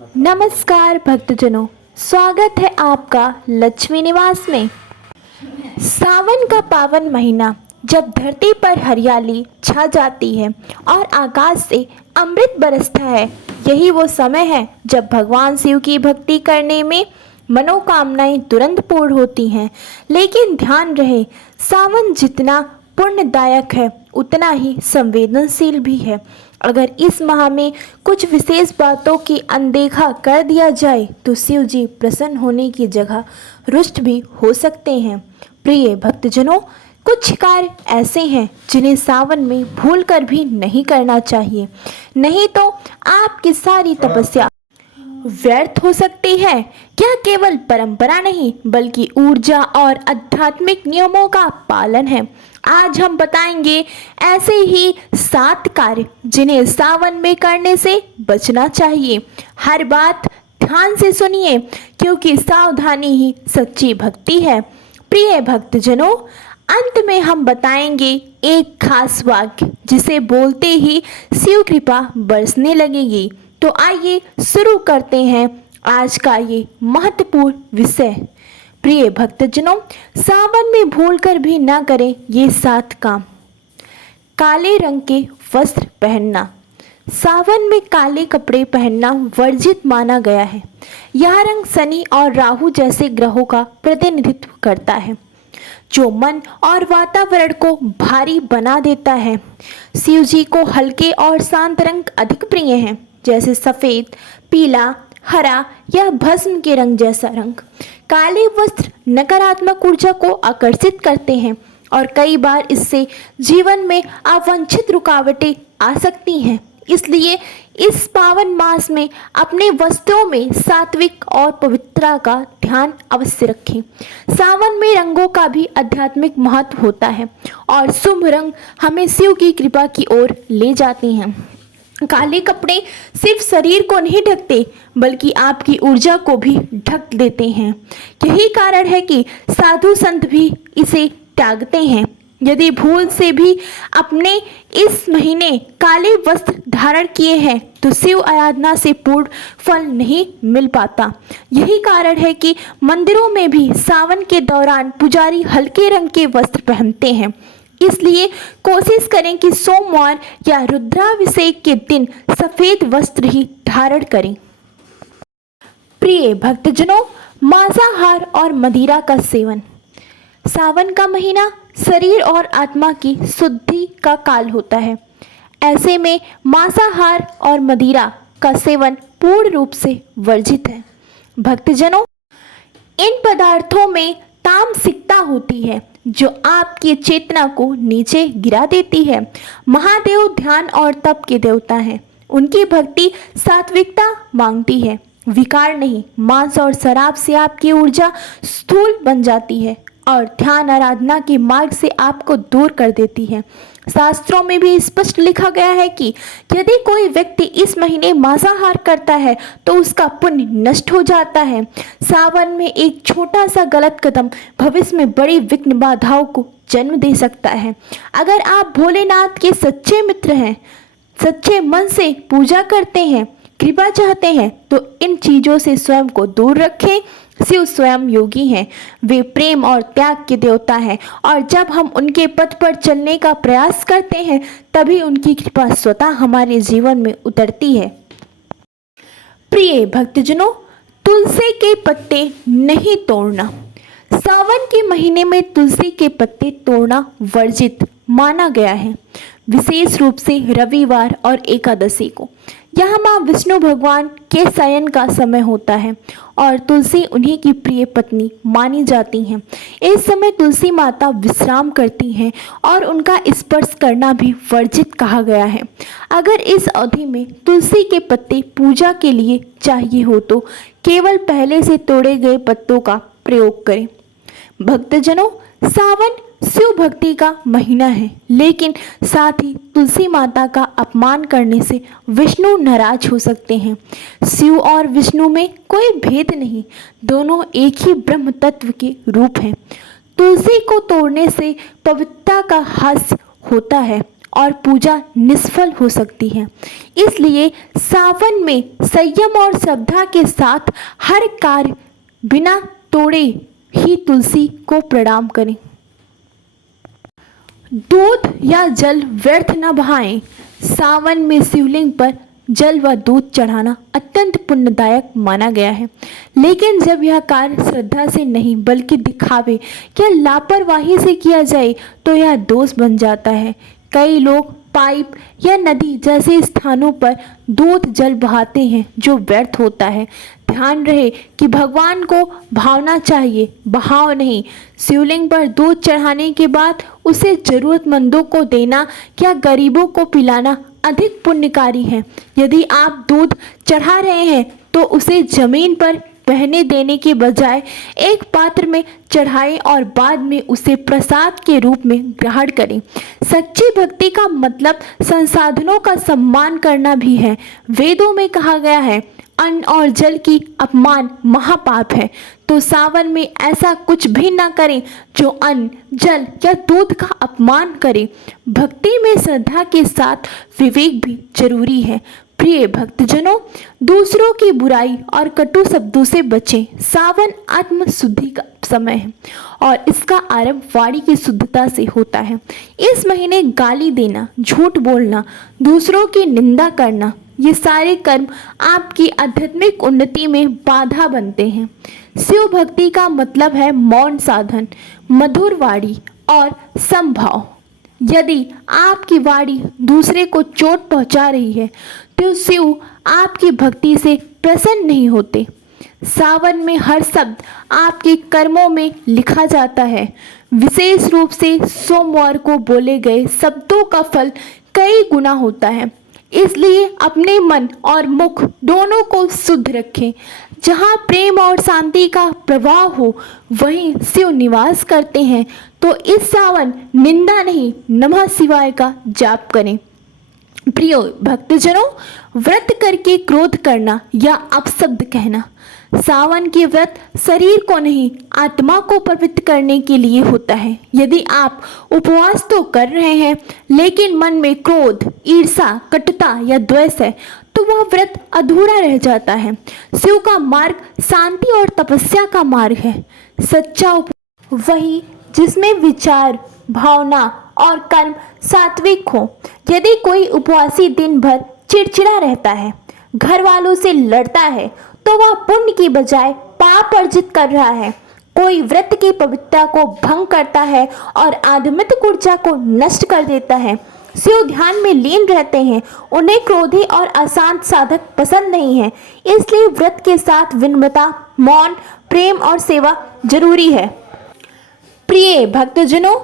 नमस्कार भक्तजनों, स्वागत है आपका लक्ष्मी निवास में। सावन का पावन महीना जब धरती पर हरियाली छा जाती है और आकाश से अमृत बरसता है, यही वो समय है जब भगवान शिव की भक्ति करने में मनोकामनाएं तुरंत पूर्ण होती हैं। लेकिन ध्यान रहे, सावन जितना पुण्यदायक है उतना ही संवेदनशील भी है। अगर इस माह में कुछ विशेष बातों की अनदेखा कर दिया जाए तो शिव जी प्रसन्न होने की जगह रुष्ट भी हो सकते हैं। प्रिय भक्तजनों, कुछ कार्य ऐसे हैं जिन्हें सावन में भूलकर भी नहीं करना चाहिए, नहीं तो आपकी सारी तपस्या व्यर्थ हो सकती है। यह केवल परंपरा नहीं बल्कि ऊर्जा और आध्यात्मिक नियमों का पालन है। आज हम बताएंगे ऐसे ही 7 कार्य जिन्हें सावन में करने से बचना चाहिए। हर बात ध्यान से सुनिए क्योंकि सावधानी ही सच्ची भक्ति है। प्रिय भक्तजनों, अंत में हम बताएंगे एक खास वाक्य जिसे बोलते ही शिव कृपा बरसने लगेगी। तो आइए शुरू करते हैं आज का ये महत्वपूर्ण विषय। प्रिय भक्तजनों, सावन में भूलकर भी ना करें ये 7 काम। काले रंग के वस्त्र पहनना। सावन में काले कपड़े पहनना वर्जित माना गया है। यह रंग शनि और राहु जैसे ग्रहों का प्रतिनिधित्व करता है जो मन और वातावरण को भारी बना देता है। शिव जी को हल्के और शांत रंग अधिक प्रिय हैं, जैसे सफ़ेद, पीला, हरा या भस्म के रंग जैसा रंग। काले वस्त्र नकारात्मक ऊर्जा को आकर्षित करते हैं और कई बार इससे जीवन में अवांछित रुकावटें आ सकती हैं। इसलिए इस पावन मास में अपने वस्त्रों में सात्विक और पवित्रता का ध्यान अवश्य रखें। सावन में रंगों का भी आध्यात्मिक महत्व होता है और शुभ रंग हमें शिव की कृपा की ओर ले जाते हैं। काले कपड़े सिर्फ शरीर को नहीं ढकते बल्कि आपकी ऊर्जा को भी ढक देते हैं। यही कारण है कि साधु संत भी इसे त्यागते हैं। यदि भूल से भी अपने इस महीने काले वस्त्र धारण किए हैं तो शिव आराधना से पूर्ण फल नहीं मिल पाता। यही कारण है कि मंदिरों में भी सावन के दौरान पुजारी हल्के रंग के वस्त्र पहनते हैं। इसलिए कोशिश करें कि सोमवार या रुद्राभिषेक के दिन सफेद वस्त्र ही धारण करें। प्रिय भक्तजनों, मांसाहार और मदिरा का सेवन। सावन का महीना शरीर और आत्मा की शुद्धि का काल होता है। ऐसे में मांसाहार और मदिरा का सेवन पूर्ण रूप से वर्जित है। भक्तजनों, इन पदार्थों में तामसिकता होती है जो आपकी चेतना को नीचे गिरा देती है। महादेव ध्यान और तप के देवता हैं। उनकी भक्ति सात्विकता मांगती है, विकार नहीं। मांस और शराब से आपकी ऊर्जा स्थूल बन जाती है और ध्यान आराधना के मार्ग से आपको दूर कर देती है। शास्त्रों में भी स्पष्ट लिखा गया है कि यदि कोई व्यक्ति इस महीने मांसाहार करता है तो उसका पुण्य नष्ट हो जाता है। सावन में एक छोटा सा गलत कदम भविष्य में बड़ी विघ्न बाधाओं को जन्म दे सकता है। अगर आप भोलेनाथ के सच्चे मित्र हैं, सच्चे मन से पूजा करते हैं, कृपा चाहते हैं तो इन चीज़ों से स्वयं को दूर रखें। शिव स्वयं योगी हैं, वे प्रेम और त्याग के देवता हैं और जब हम उनके पथ पर चलने का प्रयास करते हैं तभी उनकी कृपा स्वतः हमारे जीवन में उतरती है। प्रिय भक्तजनों, तुलसी के पत्ते नहीं तोड़ना। सावन के महीने में तुलसी के पत्ते तोड़ना वर्जित माना गया है, विशेष रूप से रविवार और एकादशी को। यह माँ विष्णु भगवान के शयन का समय होता है और तुलसी उन्हीं की प्रिय पत्नी मानी जाती हैं। इस समय तुलसी माता विश्राम करती हैं और उनका स्पर्श करना भी वर्जित कहा गया है। अगर इस अवधि में तुलसी के पत्ते पूजा के लिए चाहिए हो तो केवल पहले से तोड़े गए पत्तों का प्रयोग करें। भक्तजनों, सावन शिव भक्ति का महीना है, लेकिन साथ ही तुलसी माता का अपमान करने से विष्णु नाराज हो सकते हैं। शिव और विष्णु में कोई भेद नहीं, दोनों एक ही ब्रह्म तत्व के रूप हैं। तुलसी को तोड़ने से पवित्रता का ह्रास होता है और पूजा निष्फल हो सकती है। इसलिए सावन में संयम और श्रद्धा के साथ हर कार्य बिना तोड़े ही तुलसी को प्रणाम करें। दूध या जल व्यर्थ न बहाएं। सावन में शिवलिंग पर जल व दूध चढ़ाना अत्यंत पुण्यदायक माना गया है, लेकिन जब यह कार्य श्रद्धा से नहीं बल्कि दिखावे या लापरवाही से किया जाए तो यह दोष बन जाता है। कई लोग पाइप या नदी जैसे स्थानों पर दूध जल बहाते हैं जो व्यर्थ होता है। ध्यान रहे कि भगवान को भावना चाहिए, बहाव नहीं। शिवलिंग पर दूध चढ़ाने के बाद उसे जरूरतमंदों को देना या गरीबों को पिलाना अधिक पुण्यकारी है। यदि आप दूध चढ़ा रहे हैं तो उसे जमीन पर बहने देने के बजाय एक पात्र में चढ़ाएं और बाद में उसे प्रसाद के रूप में ग्रहण करें। सच्ची भक्ति का मतलब संसाधनों का सम्मान करना भी है। वेदों में कहा गया है, अन्न और जल की अपमान महापाप है। तो सावन में ऐसा कुछ भी ना करें जो अन्न, जल या दूध का अपमान करे। भक्ति में श्रद्धा के साथ विवेक भी जरूरी है। प्रिय भक्तजनों, दूसरों की बुराई और कटु शब्दों से बचें। सावन आत्म शुद्धि का समय है और इसका आरंभ वाणी की शुद्धता से होता है। इस महीने गाली देना, झूठ बोलना, दूसरों की निंदा करना, ये सारे कर्म आपकी आध्यात्मिक उन्नति में बाधा बनते हैं। शिव भक्ति का मतलब है मौन साधन, मधुर वाणी और समभाव। यदि आपकी वाणी दूसरे को चोट पहुंचा रही है तो शिव आपकी भक्ति से प्रसन्न नहीं होते। सावन में हर शब्द आपके कर्मों में लिखा जाता है। विशेष रूप से सोमवार को बोले गए शब्दों का फल कई गुना होता है। इसलिए अपने मन और मुख दोनों को शुद्ध रखें। जहाँ प्रेम और शांति का प्रवाह हो वहीं शिव निवास करते हैं। तो इस सावन निंदा नहीं, नमः शिवाय का जाप करें। प्रिय भक्तजनों, व्रत करके क्रोध करना या अपशब्द कहना। सावन के व्रत शरीर को नहीं, आत्मा को पवित्र करने के लिए होता है। यदि आप उपवास तो कर रहे हैं लेकिन मन में क्रोध, ईर्ष्या, कटुता या द्वेष है तो वह व्रत अधूरा रह जाता है। शिव का मार्ग शांति और तपस्या का मार्ग है। सच्चा उपवास वही जिसमें विचार, भावना और कर्म सात्विक हो। यदि कोई उपवासी दिन भर चिड़चिड़ा रहता है, घर वालों से लड़ता है तो वह पुण्य की बजाय पाप अर्जित कर रहा है। कोई व्रत की पवित्रता को भंग करता है और आध्यात्मिक ऊर्जा को नष्ट कर देता है। शिव ध्यान में लीन रहते हैं, उन्हें क्रोधी और अशांत साधक पसंद नहीं है। इसलिए व्रत के साथ विनम्रता, मौन, प्रेम और सेवा जरूरी है। प्रिय भक्तजनों,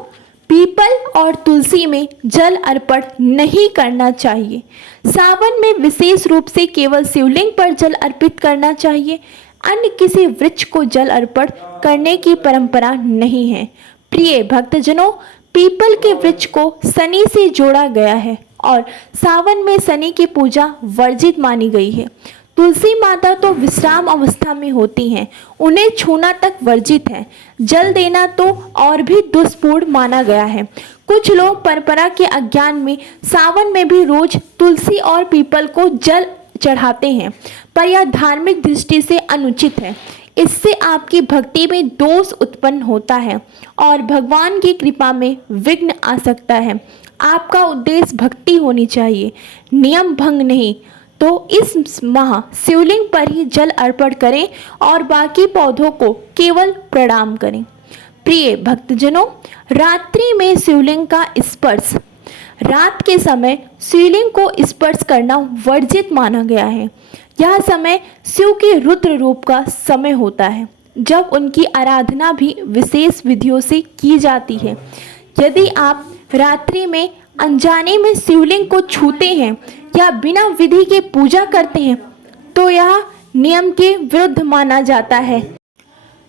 पीपल और तुलसी में जल अर्पण नहीं करना चाहिए। सावन में विशेष रूप से केवल शिवलिंग पर जल अर्पित करना चाहिए। अन्य किसी वृक्ष को जल अर्पण करने की परंपरा नहीं है। प्रिय भक्तजनों, पीपल के वृक्ष को शनि से जोड़ा गया है और सावन में शनि की पूजा वर्जित मानी गई है। तुलसी माता तो विश्राम अवस्था में होती हैं, उन्हें छूना तक वर्जित है। जल देना तो और भी दुष्पूर्ण माना गया है। कुछ लोग परंपरा के अज्ञान में सावन में भी रोज तुलसी और पीपल को जल चढ़ाते हैं, पर यह धार्मिक दृष्टि से अनुचित है। इससे आपकी भक्ति में दोष उत्पन्न होता है और भगवान की कृपा में विघ्न आ सकता है। आपका उद्देश्य भक्ति होनी चाहिए, नियम भंग नहीं। तो इस माह शिवलिंग पर ही जल अर्पण करें और बाकी पौधों को केवल प्रणाम करें। प्रिय भक्तजनों, रात्रि में शिवलिंग का स्पर्श। रात के समय शिवलिंग को स्पर्श करना वर्जित माना गया है। यह समय शिव के रुद्र रूप का समय होता है, जब उनकी आराधना भी विशेष विधियों से की जाती है। यदि आप रात्रि में अनजाने में शिवलिंग को छूते हैं या बिना विधि के पूजा करते हैं तो यह नियम के विरुद्ध माना जाता है।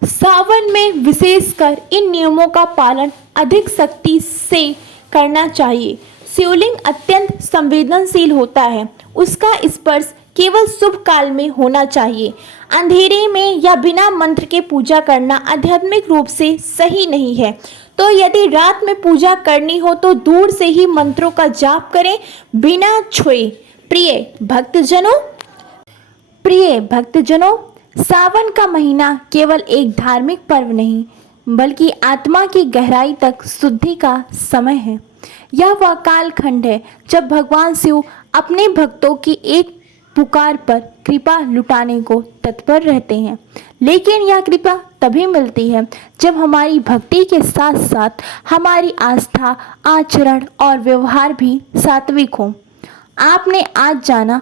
सावन में विशेषकर इन नियमों का पालन अधिक सख्ती से करना चाहिए। शिवलिंग अत्यंत संवेदनशील होता है, उसका स्पर्श केवल शुभ काल में होना चाहिए। अंधेरे में या बिना मंत्र के पूजा करना आध्यात्मिक रूप से सही नहीं है। तो यदि रात में पूजा करनी हो तो दूर से ही मंत्रों का जाप करें, बिना छुए। प्रिय भक्तजनों, प्रिय भक्तजनों, सावन का महीना केवल एक धार्मिक पर्व नहीं बल्कि आत्मा की गहराई तक शुद्धि का समय है। यह वह कालखंड है जब भगवान शिव अपने भक्तों की एक पुकार पर कृपा लुटाने को तत्पर रहते हैं। लेकिन यह कृपा तभी मिलती है जब हमारी भक्ति के साथ साथ हमारी आस्था, आचरण और व्यवहार भी सात्विक हो। आपने आज जाना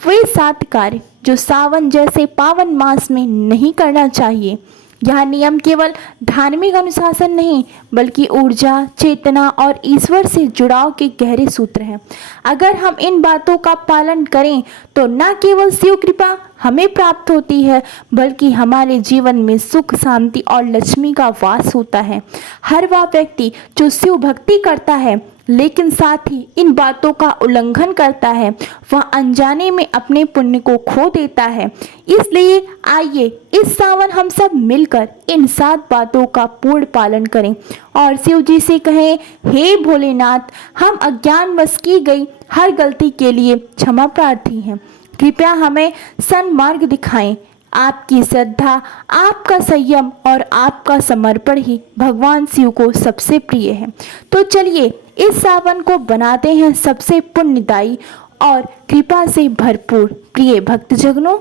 वे 7 कार्य जो सावन जैसे पावन मास में नहीं करना चाहिए। यह नियम केवल धार्मिक अनुशासन नहीं बल्कि ऊर्जा, चेतना और ईश्वर से जुड़ाव के गहरे सूत्र हैं। अगर हम इन बातों का पालन करें तो न केवल शिव कृपा हमें प्राप्त होती है बल्कि हमारे जीवन में सुख, शांति और लक्ष्मी का वास होता है। हर वह व्यक्ति जो शिव भक्ति करता है लेकिन साथ ही इन बातों का उल्लंघन करता है, वह अनजाने में अपने पुण्य को खो देता है। इसलिए आइए इस सावन हम सब मिलकर इन 7 बातों का पूर्ण पालन करें और शिव जी से कहें, हे भोलेनाथ, हम अज्ञानवश की गई हर गलती के लिए क्षमा प्रार्थी हैं। कृपया हमें सन्मार्ग दिखाएं। आपकी श्रद्धा, आपका संयम और आपका समर्पण ही भगवान शिव को सबसे प्रिय है। तो चलिए इस सावन को बनाते हैं सबसे पुण्यदायी और कृपा से भरपूर। प्रिय भक्तजनों,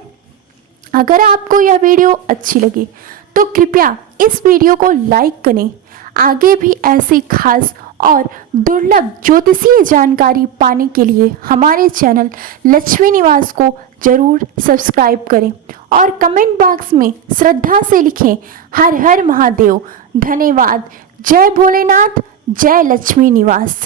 अगर आपको यह वीडियो अच्छी लगे तो कृपया इस वीडियो को लाइक करें। आगे भी ऐसी खास और दुर्लभ ज्योतिषीय जानकारी पाने के लिए हमारे चैनल लक्ष्मी निवास को जरूर सब्सक्राइब करें और कमेंट बॉक्स में श्रद्धा से लिखें, हर हर महादेव। धन्यवाद। जय भोलेनाथ, जय लक्ष्मी निवास।